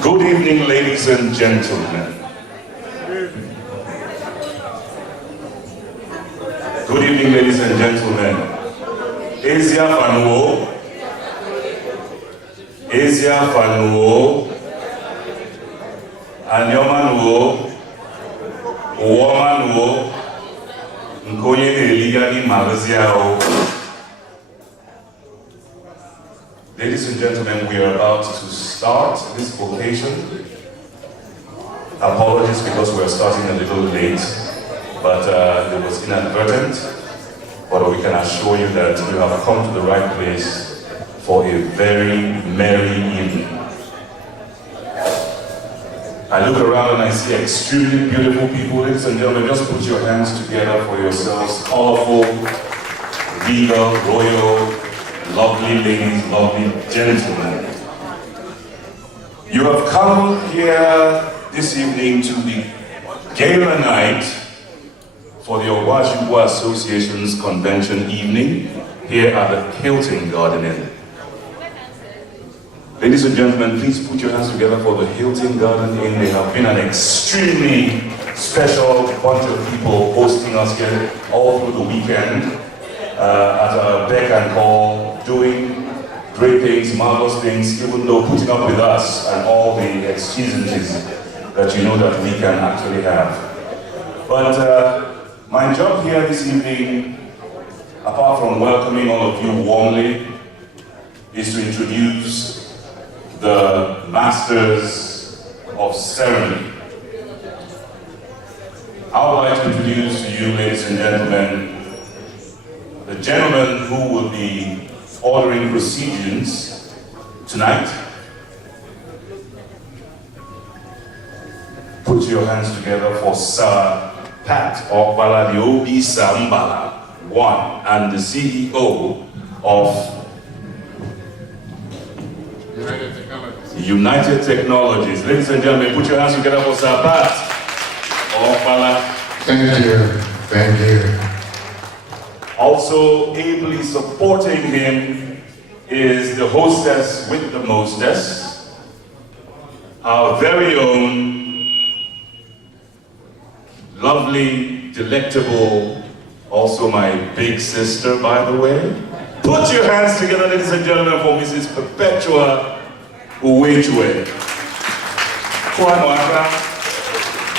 Good evening, ladies and gentlemen. Good evening, ladies and gentlemen. Asia Fanuo, Asia Fanuo, Anyomanuo, Womanuo, Nkoye Eligani Magaziao. Ladies and gentlemen, we are about to start this occasion. Apologies because we are starting a little late, but it was inadvertent. But we can assure you that you have come to the right place for a very merry evening. I look around and I see extremely beautiful people. Ladies and gentlemen, just put your hands together for yourselves. Colorful, regal, royal, lovely ladies, lovely gentlemen. You have come here this evening to the gala night for the Ogwashi Association's convention evening here at the Hilton Garden Inn. Ladies and gentlemen, please put your hands together for the Hilton Garden Inn. They have been an extremely special bunch of people hosting us here all through the weekend. At a beck and call, doing great things, marvelous things, even though putting up with us and all the excuses that you know that we can actually have. But my job here this evening, apart from welcoming all of you warmly, is to introduce the Masters of Ceremony. I would like to introduce to you, ladies and gentlemen, the gentleman who will be ordering proceedings tonight. Put your hands together for Sir Pat Okbala, the Obi Sambala, one, and the CEO of United Technologies. Ladies and gentlemen, put your hands together for Sir Pat Okbala. Thank you. Thank you. Also ably supporting him is the hostess with the mostess, our very own lovely, delectable, also my big sister, by the way. Put your hands together, ladies and gentlemen, for Mrs. Perpetua Uwechwe.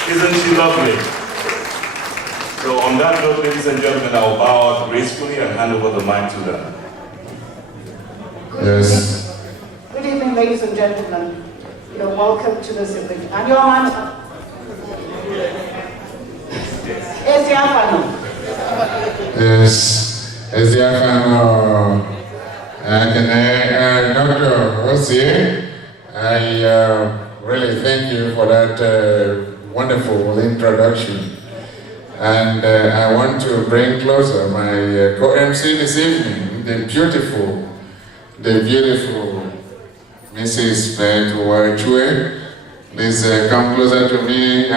Isn't she lovely? So on that note, ladies and gentlemen, I'll bow out gracefully and hand over the mic to them. Yes. Good evening, ladies and gentlemen. You're welcome to this evening. And your man. Yes, Eziafano, Dr. Osie, I really thank you for that wonderful introduction. And I want to bring closer my co-MC this evening, the beautiful Mrs. Perpetua. Please come closer to me.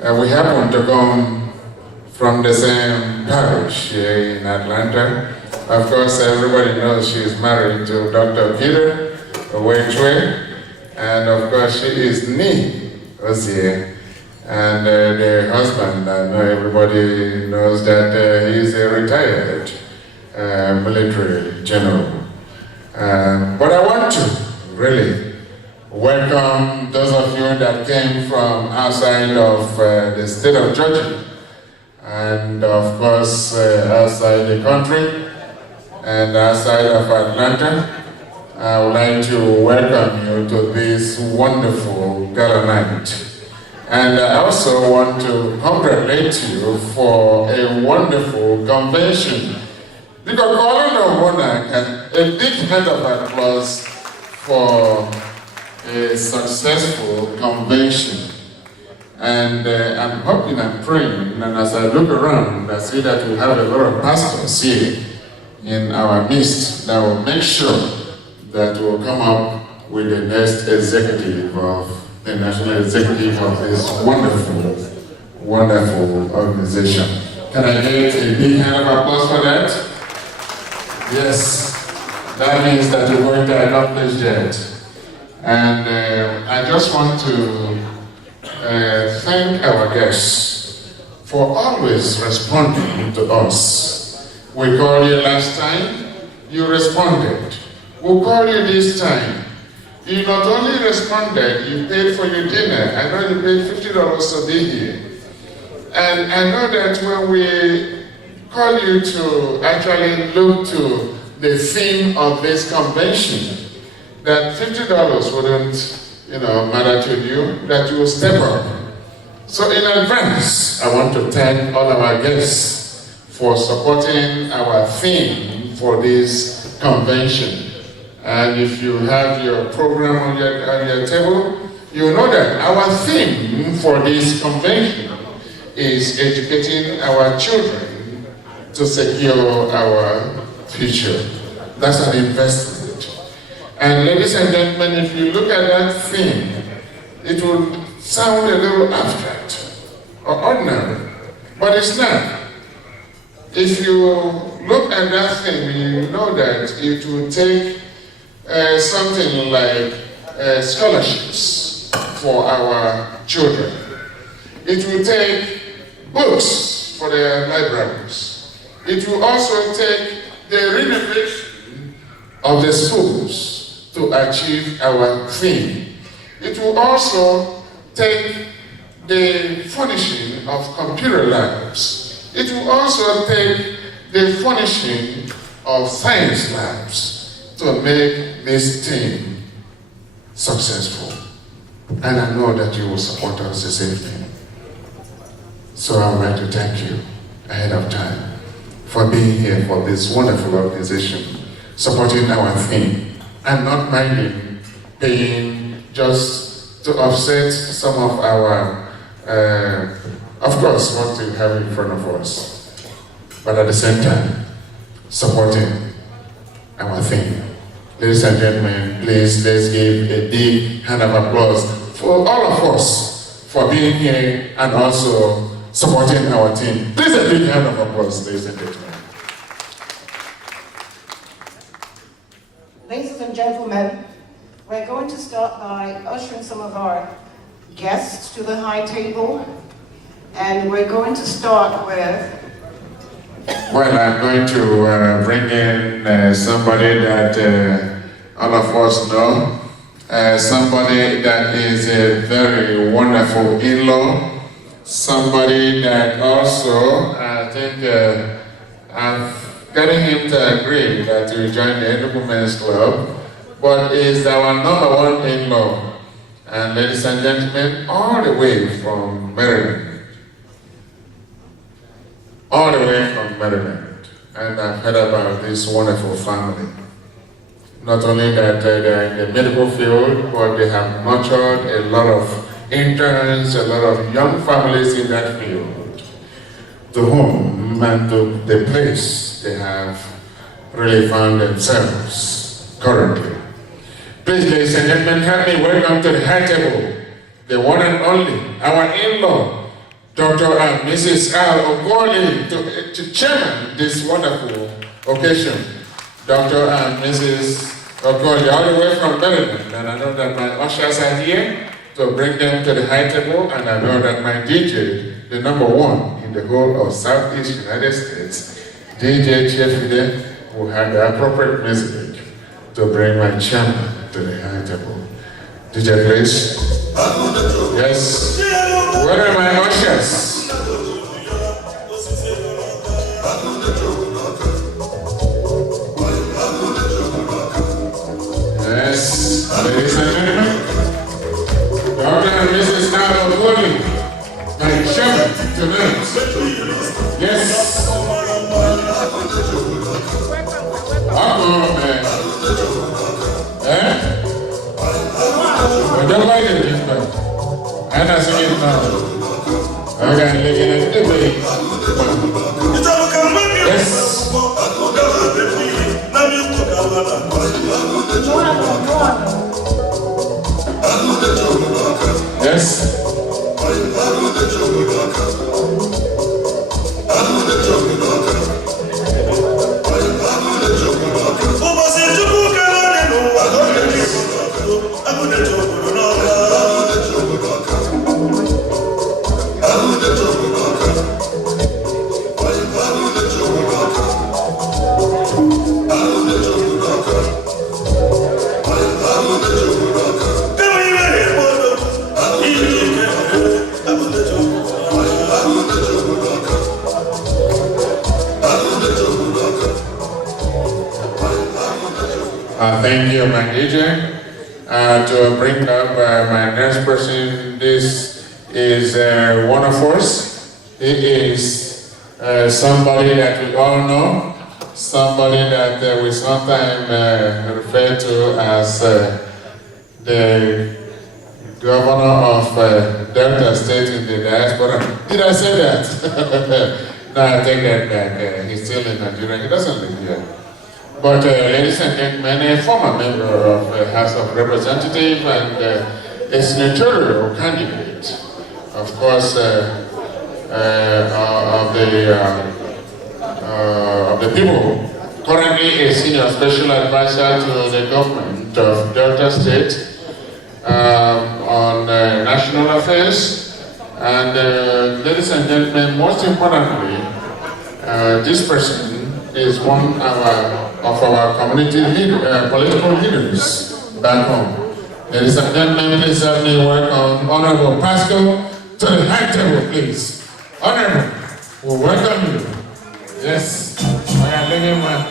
We happen to come from the same parish here in Atlanta. Of course, everybody knows she's married to Dr. Peter Uwechwe, and of course she is Ni Osie. And the husband, I know everybody knows that he is a retired military general. But I want to really welcome those of you that came from outside of the state of Georgia, and of course outside the country and outside of Atlanta. I would like to welcome you to this wonderful gala night. And I also want to congratulate you for a wonderful convention. Because a big hand of applause for a successful convention. And I'm hoping and praying, and as I look around, I see that we have a lot of pastors here in our midst that will make sure that we'll come up with the next executive of the national executive of this wonderful, wonderful organization. Can I get a big hand of applause for that? Yes, that means that we're going to accomplish that. And I just want to thank our guests for always responding to us. We called you last time, you responded. We'll call you this time. You not only responded, you paid for your dinner. I know you paid $50 to be here. And I know that when we call you to actually look to the theme of this convention, that $50 wouldn't, matter to you, that you will step up. So in advance, I want to thank all our guests for supporting our theme for this convention. And if you have your program on your table, you know that our theme for this convention is educating our children to secure our future. That's an investment. And ladies and gentlemen, if you look at that theme, it will sound a little abstract or ordinary, but it's not. If you look at that theme, you know that it will take something like scholarships for our children. It will take books for their libraries. It will also take the renovation of the schools to achieve our theme. It will also take the furnishing of computer labs. It will also take the furnishing of science labs to make this team successful. And I know that you will support us this evening. So I would like to thank you ahead of time for for being here for this wonderful organization, supporting our theme, and not minding paying just to offset some of our, of course, what we have in front of us, but at the same time, supporting our theme. Ladies and gentlemen, please let's give a big hand of applause for all of us for being here and also supporting our team. Please a big hand of applause, ladies and gentlemen. Ladies and gentlemen, we're going to start by ushering some of our guests to the high table. And we're going to start with... Well, I'm going to bring in somebody that all of us know. Somebody that is a very wonderful in-law. Somebody that also, I think, I'm getting him to agree that we join the Enugu Men's Club, but is our number one in-law. And ladies and gentlemen, all the way from Maryland. All the way from Maryland. And I've heard about this wonderful family. Not only that they're in the medical field, but they have nurtured a lot of interns, a lot of young families in that field, to whom and to the place they have really found themselves currently. Please, ladies and gentlemen, help me welcome to the high table, the one and only, our in-law, Dr. and Mrs. Ogwashi, to chairman this wonderful occasion. Dr. and Mrs. Ogwashi, all the way from Maryland, and I know that my ushers are here to bring them to the high table, and I know that my DJ, the number one in the whole of Southeast United States, DJ Chefide, will have the appropriate message to bring my chairman to the high table. DJ, please. Yes. Where are my ushers? Yes, ladies and gentlemen, Dr. and Mrs. Ogwashi, my chairman tonight. Yes. Man. Eh? Don't like it, I'm not singing now. Okay, look at it. Yes. Yes. Thank you, my DJ. To bring up my next person, this is one of us. He is somebody that we all know, somebody that we sometimes refer to as the governor of Delta State in the diaspora. Did I say that? No, I take that back. He's still in Nigeria. He doesn't live here. But ladies and gentlemen, a former member of the House of Representatives and a senatorial candidate, of course, of the people, currently a senior special advisor to the government of Delta State on national affairs. And ladies and gentlemen, most importantly, this person is one of our community political leaders back home. Ladies and gentlemen, please help me welcome Honorable Pascal to the high table, please. Honorable, we welcome you. Yes. I am living one.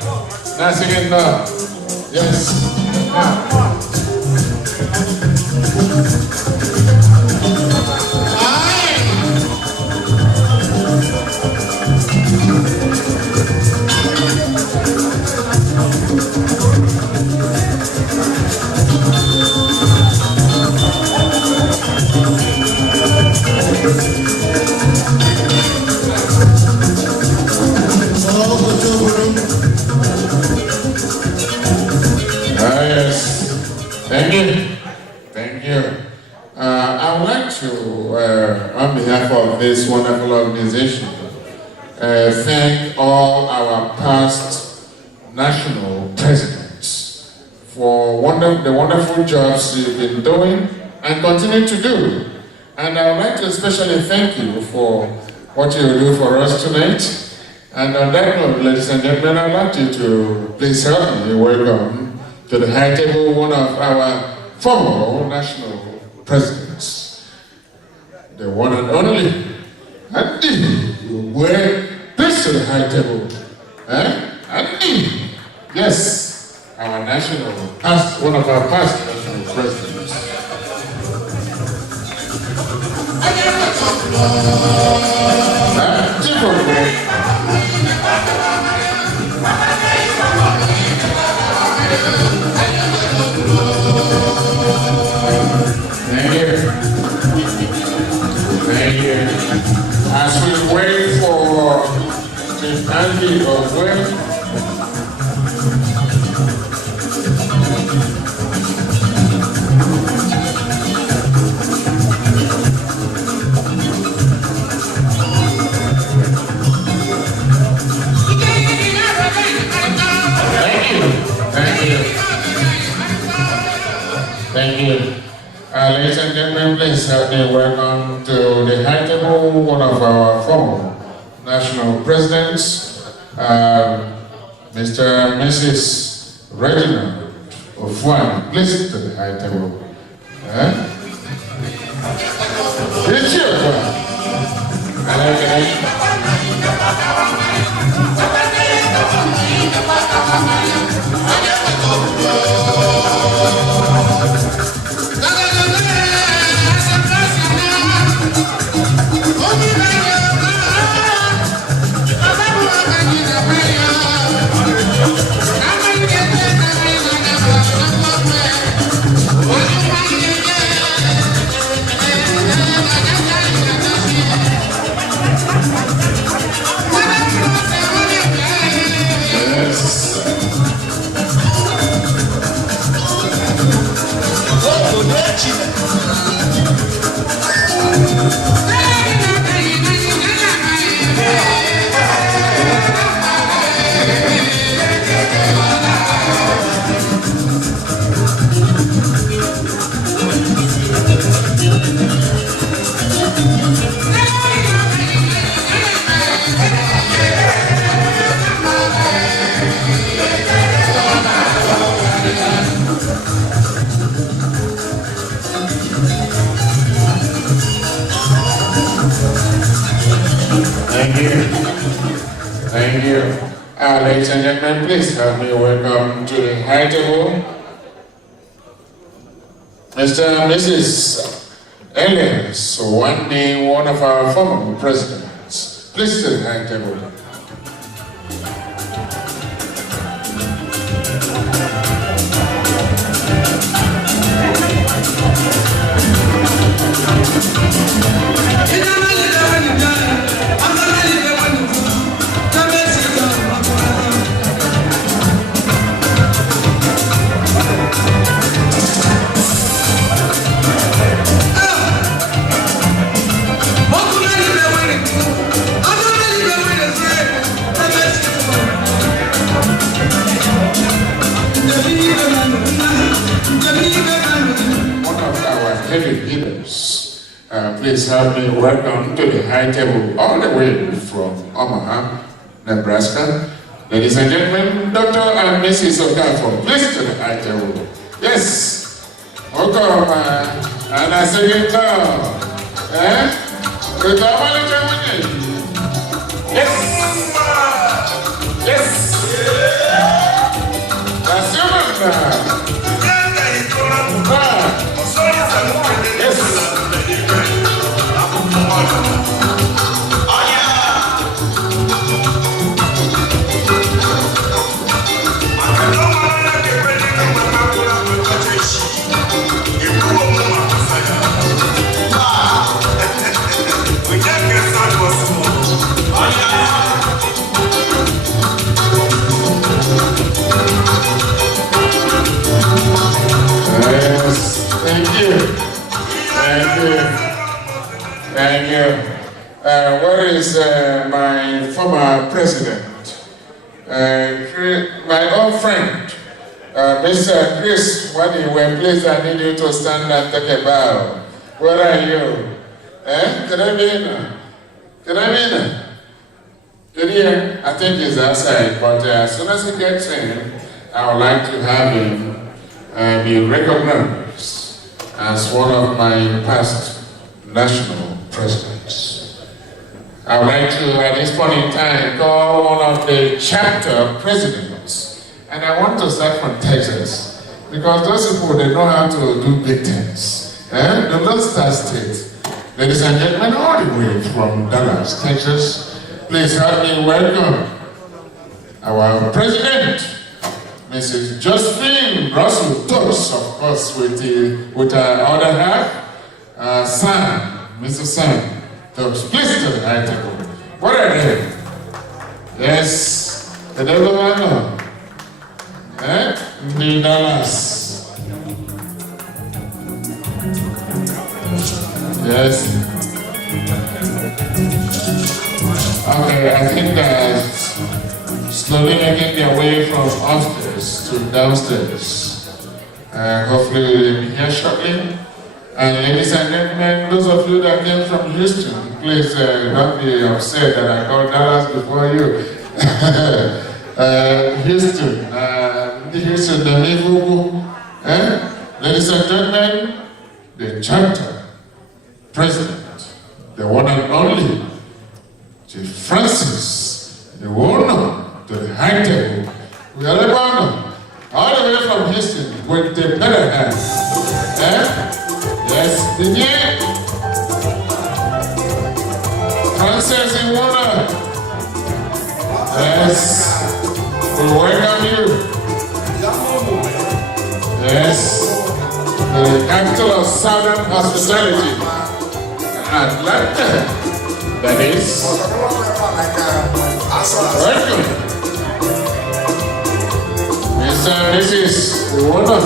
Nice again now. Yes. thank all our past national presidents for the wonderful jobs you've been doing and continue to do. And I would like to especially thank you for what you do for us tonight. And on that note, ladies and gentlemen, I'd like you to please help me welcome to the high table one of our former national presidents, the one and only, Andy. Please to the high table. Andy. Yes, our one of our past national presidents. Thank you. As we wait for Chief Andy Ogwashi, Thank you. Ladies and gentlemen, please help me welcome to the high table one of our former national presidents, Mr. and Mrs. Reginald Ogwashi. Please to the high table. It's your turn. Thank you. Ladies and gentlemen, please help me welcome to the high table Mr. and Mrs. Elias, one of our former presidents. Please to the high table. Heavy hitters. Please help me welcome to the high table all the way from Omaha, Nebraska. Ladies and gentlemen, Dr. and Mrs. Okafor, please to the high table. Yes. Welcome. And I say it now. Yes. Yes. That's your We can't get started. president, my own friend, Mr. Chris Wadiwe, please, I need you to stand and take a bow. Where are you? Karabina? I think he's outside, but as soon as he gets in, I would like to have him be recognized as one of my past national presidents. I would like to, at this point in time, call one of the chapter presidents. And I want to start from Texas, because those people, they know how to do big things. The North Star State. Ladies and gentlemen, all the way from Dallas, Texas, please help me welcome our president, Mrs. Josephine Russell Tubbs, of course, with our other half, Sam, Mr. Sam Tubbs. Please to the high table. What are they? Yes, the devil I know. The Dallas. Yes. Okay, I think that slowly making their way from upstairs to downstairs. Hopefully we'll be here shortly. And ladies and gentlemen, those of you that came from Houston, please don't be upset that I called Dallas before you. Houston, the Mivugu. Ladies and gentlemen, the chapter president, the one and only, Chief Francis, the owner to the high table. We are Lebanon, all the way from Houston with the better hand. Yes, Didier. Francis in Warner. Yes, we welcome you. Yes, the capital of Southern Hospitality. Atlanta, that is. Welcome. Mr. and Mrs. The owner,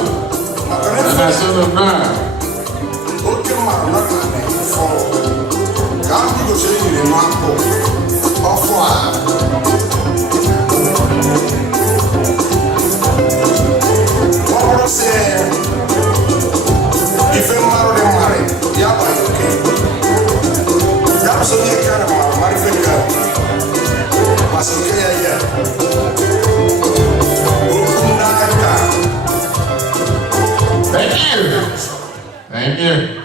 and I son of now. Thank you.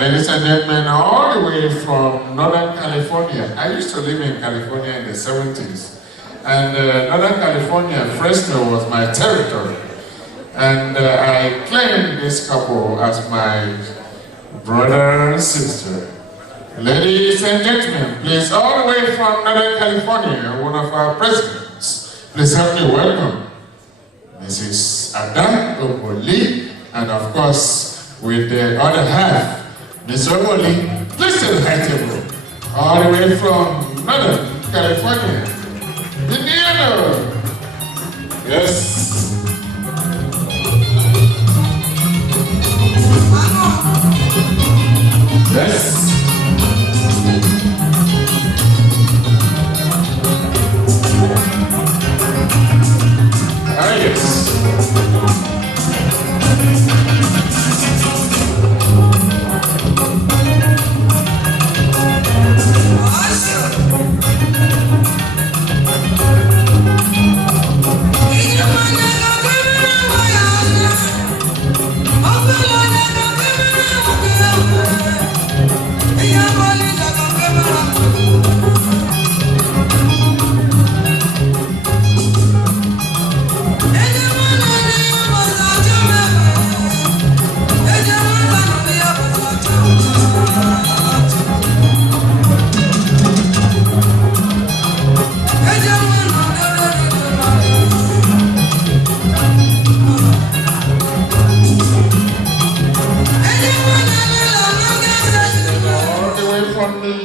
Ladies and gentlemen, all the way from Northern California. I used to live in California in the 70s. And Northern California, Fresno was my territory. And I claimed this couple as my brother and sister. Ladies and gentlemen, please, all the way from Northern California, one of our presidents, please help me welcome Mrs. Ada Oboli, and of course, with the other half, Ms. Oboli, please to the high table, all the way from Northern California, Indiana. Yes. Yes. Ah, yes.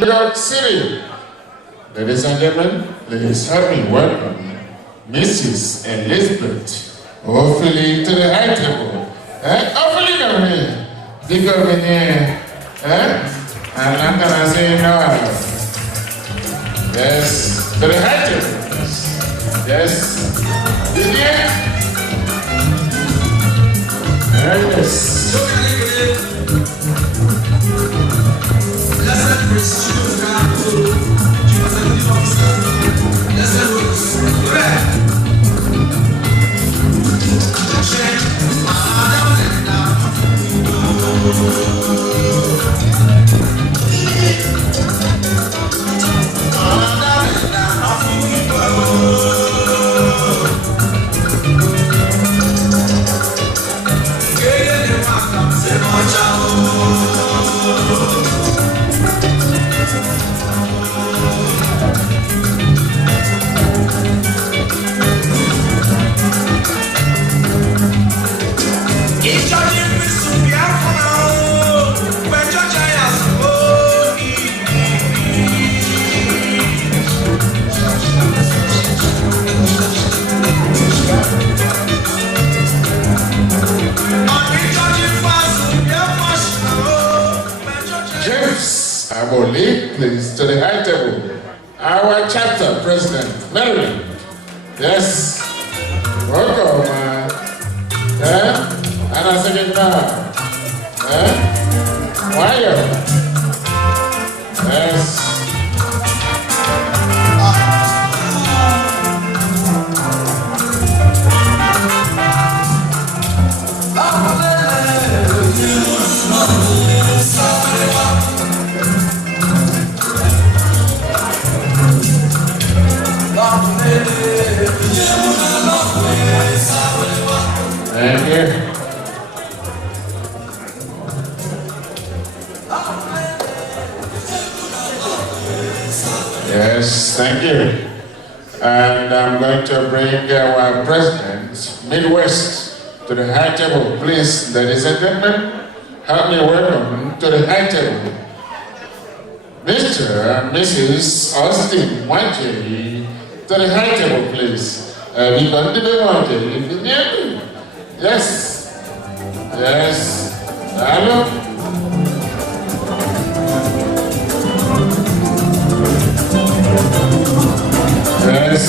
New York City. Ladies and gentlemen, please help me welcome Mrs. Elizabeth Ophelia to the high table. Ophelia, come here. Big up in here. And I'm gonna say no. Yes. to the high table. Yes. Vivian. Very nice. Please, to the high table. Our chapter president, Mary. Yes. Welcome, man. And I second now. Why you? Yes. Thank you. Yes, thank you. And I'm going to bring our president, Midwest, to the high table. Please, ladies and gentlemen, help me welcome to the high table Mr. and Mrs. Austin Wanjay, to the high table, please. We can do the Wanjay if you need. Yes. Yes. Hello. Yes.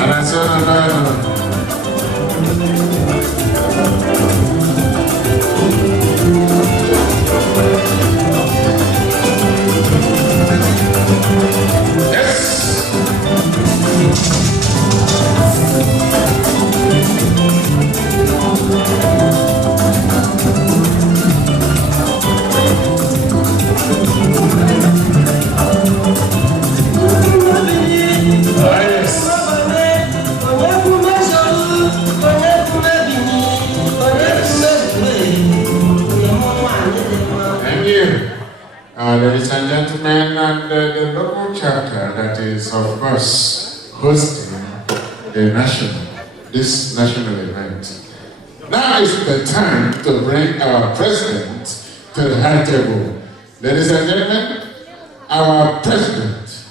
And I said, no. Yes. Ladies and gentlemen, and the local chapter that is, of course, hosting this national event. Now is the time to bring our president to the high table. Ladies and gentlemen, our president,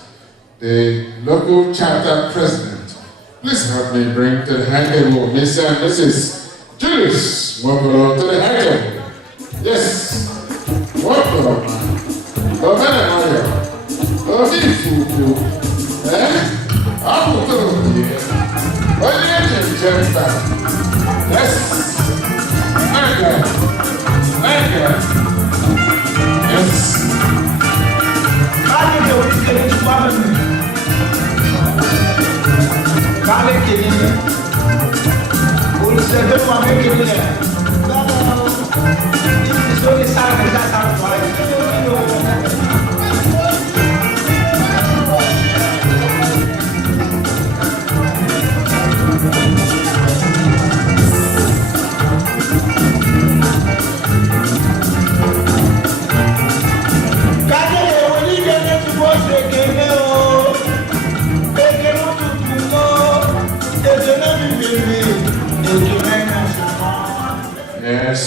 the local chapter president, please help me bring to the high table Mr. and Mrs. Julius Mokolo to the high table. Yes, welcome. Oh, man, oh, this is I'm going to be here. What do you think, Jennifer? Yes. Thank you. Yes. Yes,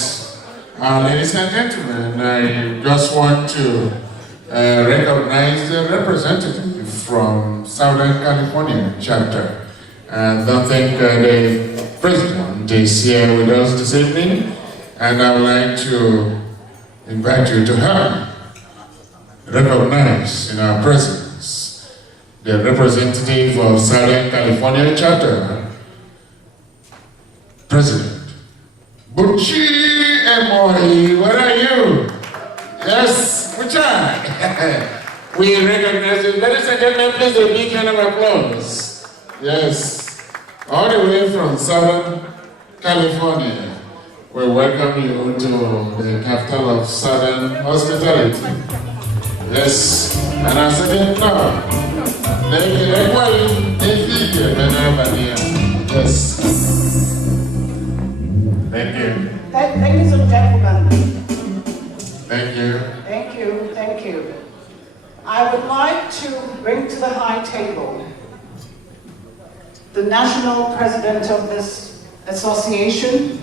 ladies and gentlemen, I just want to recognize the representative from Southern California chapter. And I think the president is here with us this evening, and I would like to invite you to help recognize in our presence the representative of Southern California Chapter, President. Buchi Emoi, where are you? Yes, Bucha. We recognize you. Ladies and gentlemen, please a big hand of applause. Yes, all the way from Southern California. We welcome you to the capital of Southern hospitality. Yes, and I said, no. Yes. Thank you. Ladies and gentlemen. Thank you. Thank you, thank you. I would like to bring to the high table the national president of this association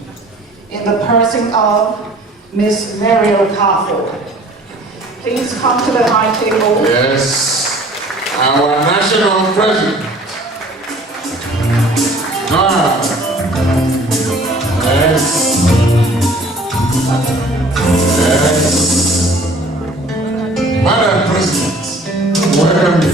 in the person of Miss Muriel Carford. Please come to the high table. Yes, our national president. Yes. Yes. Madam President, welcome you.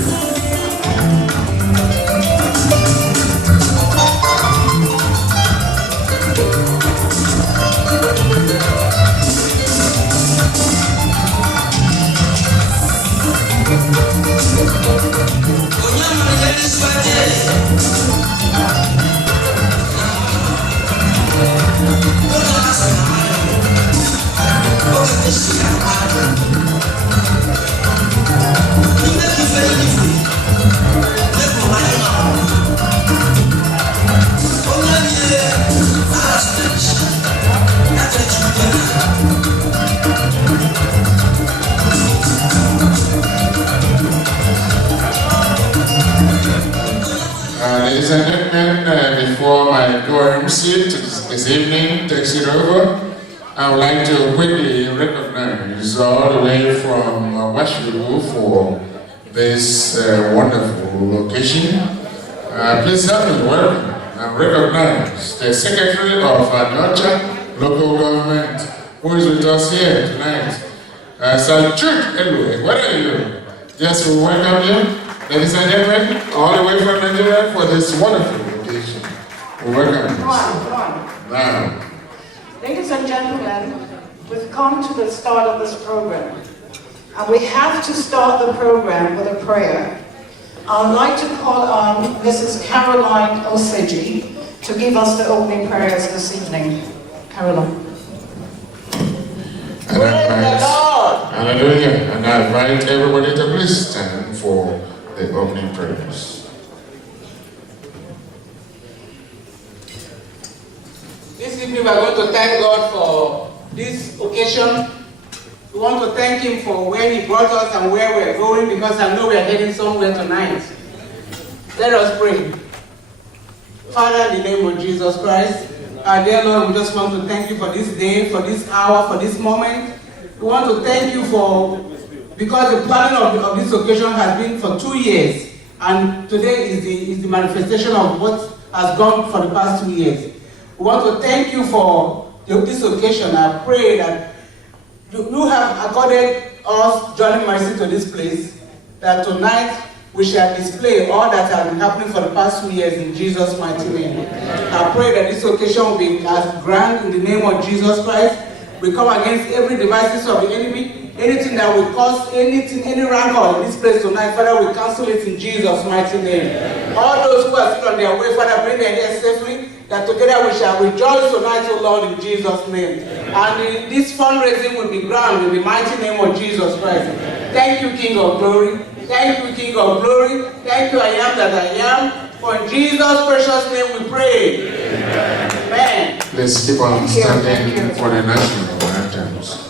Ladies and gentlemen, before my co-MC this evening takes it over, I would like to quickly recognize all the way from Ogwashi for this wonderful occasion. Please help me welcome and recognize the Secretary of Anocha Local Government, who is with us here tonight. Sir Jude Elwe, where are you? Yes, we welcome you. Ladies and gentlemen, all the way from Nigeria for this wonderful occasion. We welcome you. Come on. Now. Ladies and gentlemen, we've come to the start of this program. And we have to start the program with a prayer. I would like to call on Mrs. Caroline Oseji to give us the opening prayers this evening. Caroline. And hallelujah. And I invite everybody to please stand for the opening prayers. This evening we are going to thank God for this occasion. We want to thank Him for where He brought us and where we are going, because I know we are heading somewhere tonight. Let us pray. Father, in the name of Jesus Christ, our dear Lord, we just want to thank you for this day, for this hour, for this moment. We want to thank you for, because the planning of this occasion has been for 2 years, and today is the manifestation of what has gone for the past 2 years. We want to thank you for this occasion. I pray that you have accorded us journey mercy to this place, that tonight we shall display all that has been happening for the past 2 years in Jesus' mighty name. I pray that this occasion will be as grand in the name of Jesus Christ. We come against every devices of the enemy, anything that will cause anything, any rancor in this place tonight. Father, we cancel it in Jesus' mighty name. All those who are still on their way, Father, bring them here safely, that together we shall rejoice tonight, O Lord, in Jesus' name. And this fundraising will be grand in the mighty name of Jesus Christ. Thank you, King of Glory. Thank you, King of Glory. Thank you, I am that I am. For in Jesus' precious name we pray. Amen. Amen. Let's keep on standing for the national anthems.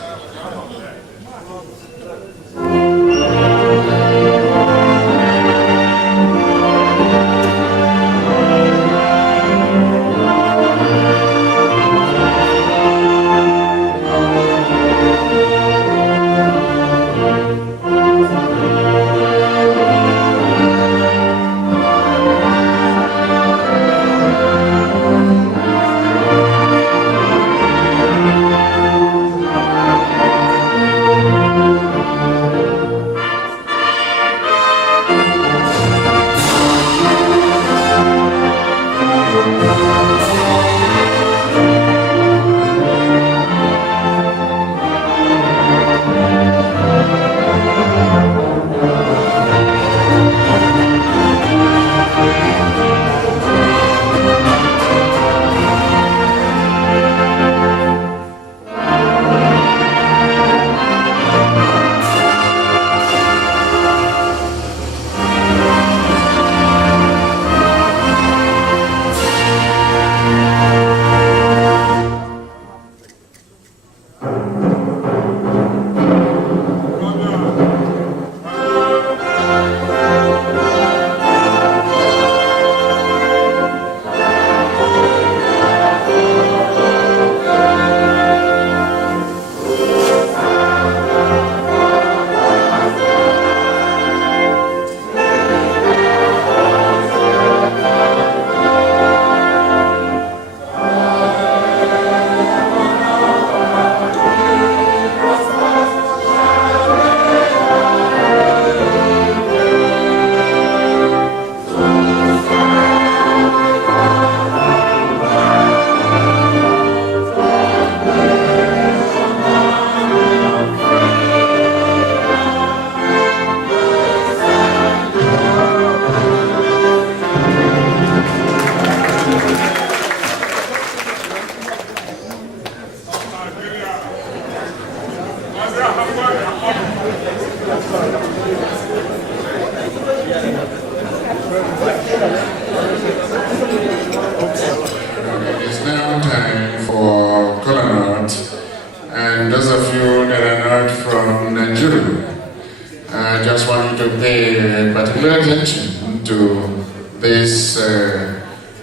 this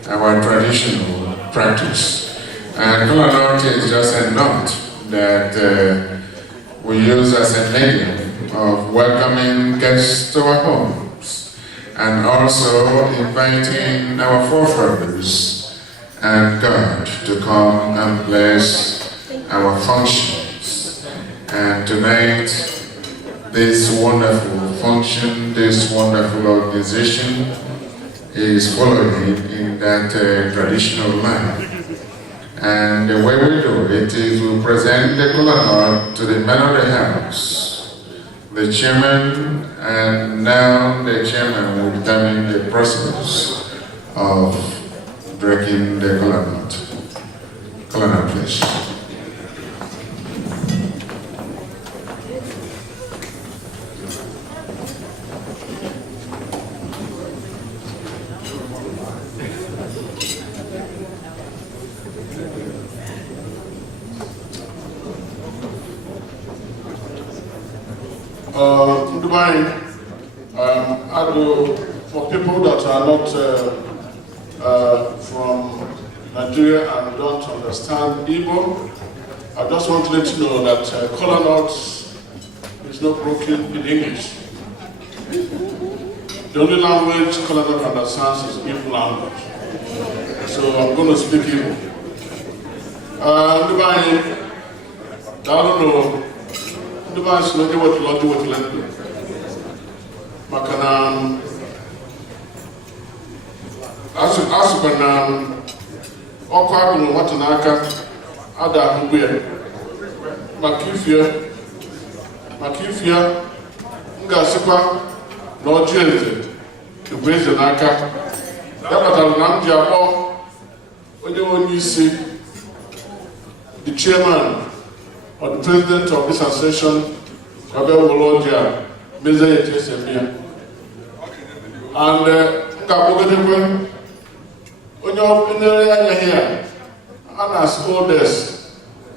our traditional practice. And kola nut is just a nut that we use as a medium of welcoming guests to our homes and also inviting our forefathers and God to come and bless our functions. And tonight, this wonderful function, this wonderful organization is following in that traditional manner. And the way we do it is we present the kola nut to the man of the house, the chairman, and now the chairman will determine the process of drinking the kola nut. Kola nut, please. For people that are not from Nigeria and don't understand Igbo, I just want to let you know that kola nut is not broken in English. The only language kola nut understands is Igbo language. So I'm going to speak Igbo. I don't know. What you let do. Makana asukana ọkụ agụrụ nwata n'aka ada ahụgbu ya maka ifia m ga-asịkwa na ọjị eze bụ eze n'aka ya kpatara na m ji akpọ onye isi the chairman or the president of this association Kabel Wolodia Meze Yetesemia. And Kabogedekwe Onyo here and as oldest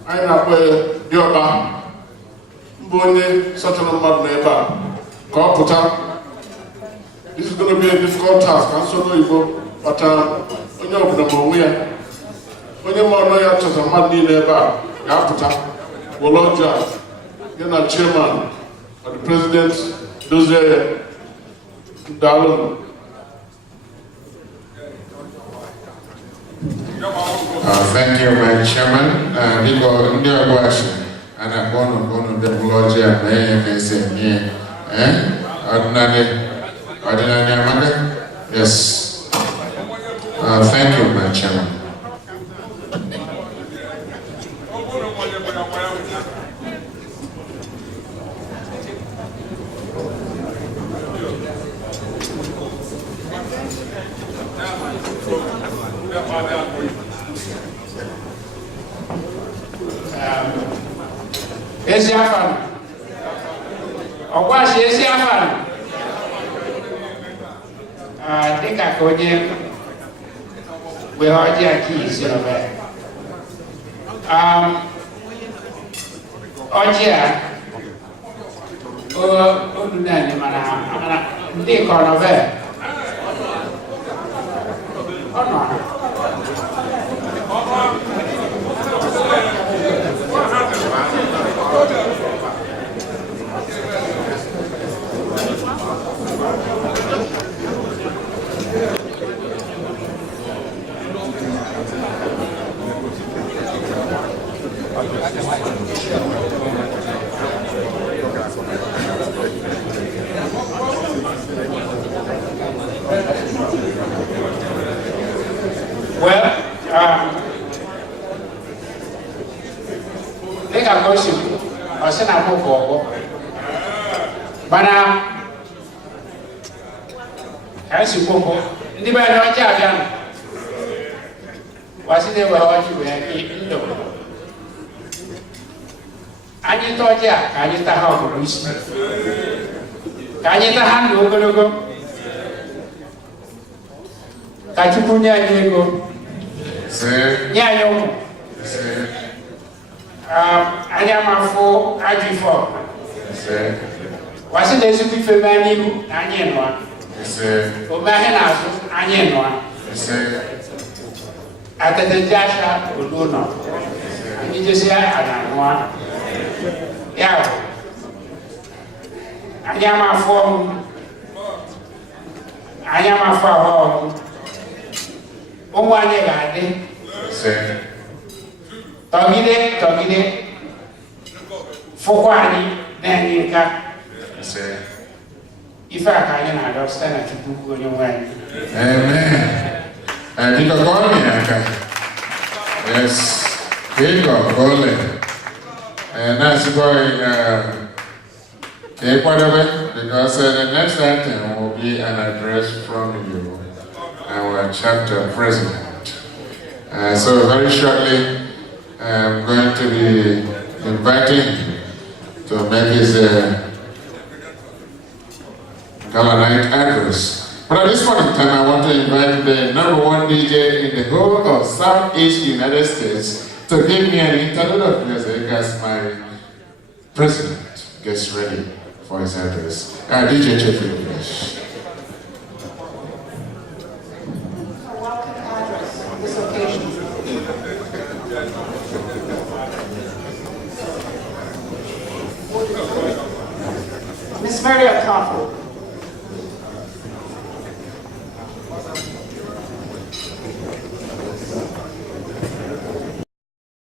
I know Yoba Mbone Satan Mad Neighbor Kaputa. This is going to be a difficult task, and so you go, but Onyo Bunamawea Onyo Monoya to the Mad Neighbor Kaputa. Wolodia, you're not chairman or the president, those Darlon. Thank you, my chairman. Nico Ogwashi, and I'm going to the Wolodia, ordinary Amanda? Yes. Thank you, my chairman. Esiafan. Ogwashi Esiafan. Think I could we heard your keys, you know. Ojia. Well, I think I'm going to send a book. But now, as you go, the man on Japan was in the world you were in the world. And you thought, yeah, I just have to lose. Can you hand over? Kachupunya Diego. Nyayo. Anyamafo Ajifo. Was it as if you many Anyanwa? Ese, Omahinazo, Anyenwa, ese, Atatejasha, Uduno, Anijisia, Ananwa, Yao, Anyama form, Anyama for home, Omwane Gade, ese, Togide, Fokwani, Nanka, ese. if I can understand to book on your way. Amen. And you can call me, yes, he got calling. And that's why, because the next item will be an address from you, our chapter president. So very shortly, I'm going to be inviting him to make his Gala Night address. But at this point in time, I want to invite the #1 DJ in the whole of Southeast United States to give me an interlude of music as my president gets ready for his address. DJ Jeffrey, please. A welcome address on this occasion. Miss Maria Tafel.